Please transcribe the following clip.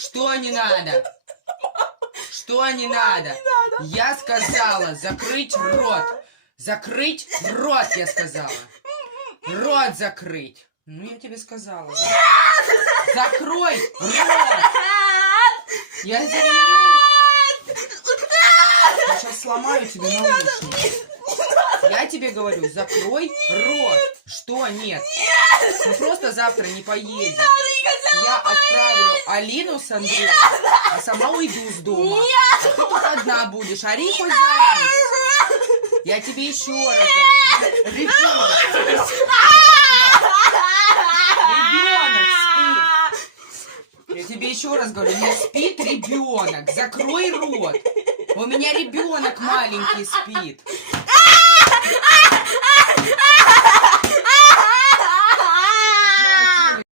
Что не надо? Что не надо? Я сказала закрыть рот. Закрыть рот, я сказала. Рот закрыть. Ну, я тебе сказала. Закрой рот. Я сейчас сломаю тебе наушники. Я тебе говорю, закрой рот. Что нет? Мы просто завтра не поедем. Я отправлю Алину с Андреем, а сама уйду с дома. А ты тут одна будешь. Ори хоть за. Я тебе еще раз говорю. Ребенок спит. Я тебе еще раз говорю, не спит ребенок. Закрой рот. У меня ребенок маленький спит.